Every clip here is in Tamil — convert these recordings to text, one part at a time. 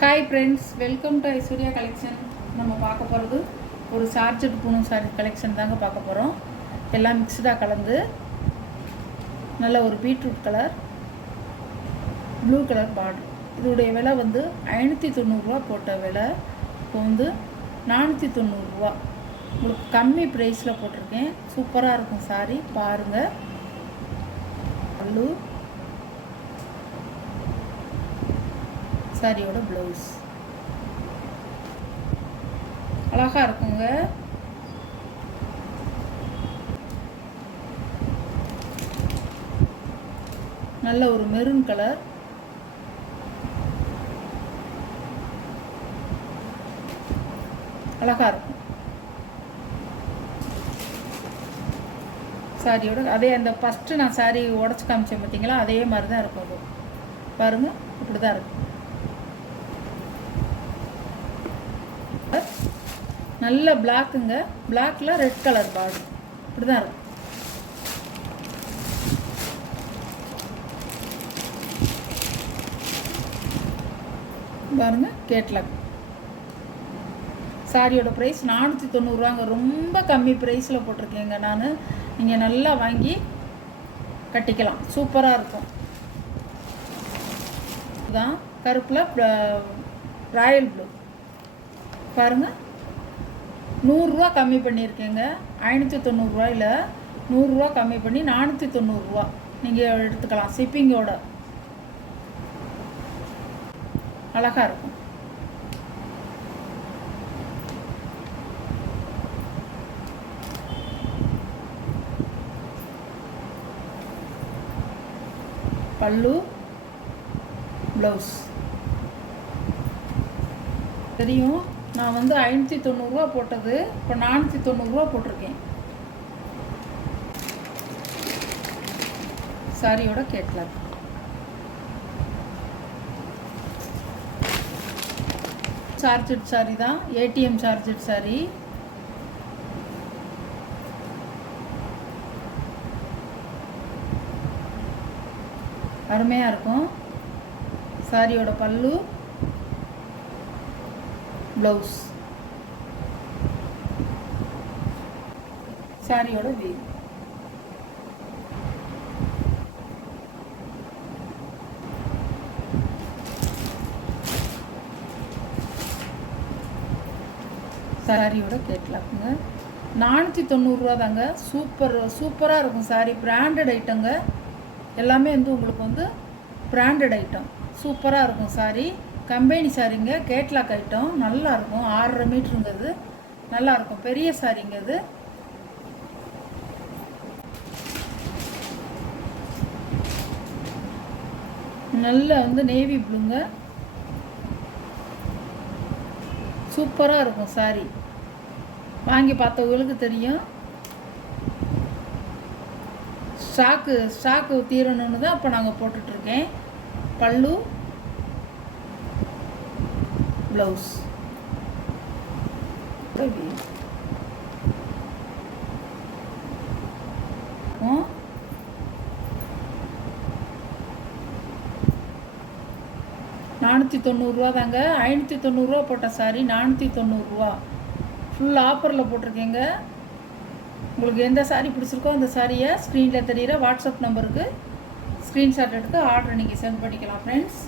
Hi friends, welcome to Aishwarya collection. நம்ம பார்க்க போகிறது ஒரு சார்ஜட் பூனம் சாரி கலெக்ஷன் தாங்க பார்க்க போகிறோம். எல்லாம் மிக்ஸ்டாக கலந்து நல்ல ஒரு beetroot colour, blue colour border. இதோடைய விலை வந்து 590 போட்ட விலை. இப்போ வந்து 490. உங்களுக்கு கம்மி ப்ரைஸில் போட்டிருக்கேன். சூப்பராக இருக்கும் சாரி, பாருங்கள். பல்லு, சாரியோட ப்ளவுஸ் அழகாக இருக்குங்க. நல்ல ஒரு மெரூன் கலர், அழகாக இருக்கும் சாரியோட. அதே அந்த ஃபஸ்ட்டு நான் சாரி உடச்சி காமிச்சேன் பார்த்தீங்களா, அதே மாதிரி தான் இருக்கும். அது பாருங்கள், இப்படி தான் இருக்கும். நல்ல பிளாக்குங்க, பிளாக்ல ரெட் கலர் பார்டர், இப்படி தான் இருக்கும். பாருங்க, கேட்லாக். சாரியோட ப்ரைஸ் 490. ரொம்ப கம்மி ப்ரைஸில் போட்டிருக்கேங்க நான். நீங்கள் நல்லா வாங்கி கட்டிக்கலாம், சூப்பராக இருக்கும். இதுதான் கருப்பில் ராயல் ப்ளூ. பாருங்கள், 100 ரூபா கம்மி பண்ணியிருக்கேங்க. 590 100 ரூபா கம்மி பண்ணி 490 நீங்கள் எடுத்துக்கலாம் ஷிப்பிங்கோட. அழகாக இருக்கும். பல்லு, ப்ளவுஸ் தெரியும். நான் வந்து 590 போட்டது, இப்போ 490 போட்டிருக்கேன். சாரியோட கேட்லாக். சார்ஜட் சாரி தான், ஏடிஎம் சார்ஜட் சாரி. அருமையாக இருக்கும். சாரியோட பல்லு, ப்ளவுஸ், சாரியோட வீல். சாரியோட கேட்லாக்குங்க. 490 தாங்க. சூப்பராக இருக்கும் சாரி. பிராண்டட் ஐட்டங்க எல்லாமே வந்து உங்களுக்கு வந்து பிராண்டட் ஐட்டம். சூப்பராக இருக்கும் சாரி. கம்பெனி சாரிங்க, கேட்லாக் ஐட்டம். நல்லாயிருக்கும். 6.5 மீட்டருங்கிறது நல்லாயிருக்கும். பெரிய சாரிங்க அது. நல்ல வந்து நேவி ப்ளூங்க. சூப்பராக இருக்கும் சாரி. வாங்கி பார்த்தவங்களுக்கு தெரியும். ஸ்டாக்கு தீரணுன்னு தான் இப்போ நாங்கள் போட்டுட்ருக்கேன். பல்லு, ப்ளவுஸ், $490 தாங்க. 590 போட்ட சாரி 490. ஃபுல் ஆஃபரில் போட்டிருக்கேங்க. உங்களுக்கு எந்த சாரி பிடிச்சிருக்கோ அந்த சாரியை ஸ்க்ரீனில் தெரிகிற வாட்ஸ்அப் நம்பருக்கு ஸ்க்ரீன்ஷாட் எடுத்து ஆர்டர் நீங்கள் சென்ட் பண்ணிக்கலாம். ஃப்ரெண்ட்ஸ்,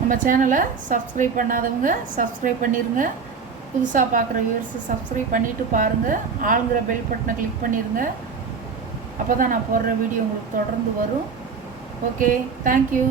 நம்ம சேனலை சப்ஸ்கிரைப் பண்ணாதவங்க சப்ஸ்கிரைப் பண்ணிடுங்க. புதுசாக பார்க்குற வியூவர்ஸ் சப்ஸ்கிரைப் பண்ணிவிட்டு பாருங்கள். ஆளுங்கிற பெல் பட்டனை கிளிக் பண்ணிடுங்க. அப்போ தான் நான் போடுற வீடியோ உங்களுக்கு தொடர்ந்து வரும். Okay, thank you.